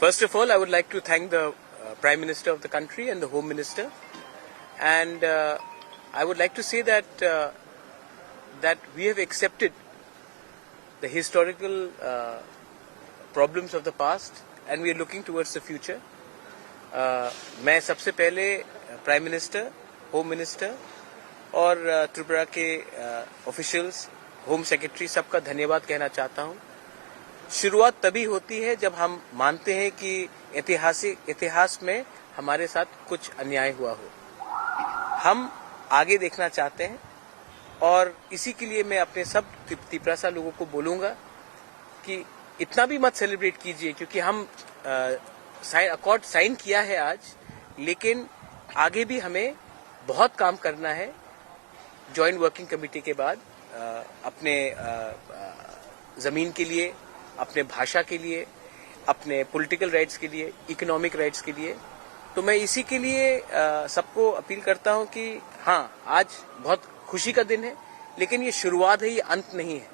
First of all, I would like to thank the Prime Minister of the country and the Home Minister, and I would like to say that that we have accepted the historical problems of the past and we are looking towards the future. मैं सबसे पहले prime minister, home minister और त्रिपुरा के officials, home secretary सबका धन्यवाद कहना चाहता हूं। शुरुआत तभी होती है जब हम मानते हैं कि इतिहास में हमारे साथ कुछ अन्याय हुआ हो। हम आगे देखना चाहते हैं और इसी के लिए मैं अपने सब तिपरासा लोगों को बोलूंगा कि इतना भी मत सेलिब्रेट कीजिए, क्योंकि हम अकॉर्ड साइन किया है आज, लेकिन आगे भी हमें बहुत काम करना है। जॉइंट वर्किंग कमेटी के बाद अपने जमीन के लिए, अपने भाषा के लिए, अपने पॉलिटिकल राइट्स के लिए, इकोनॉमिक राइट्स के लिए। तो मैं इसी के लिए सबको अपील करता हूं कि हाँ, आज बहुत खुशी का दिन है, लेकिन ये शुरुआत है, ये अंत नहीं है।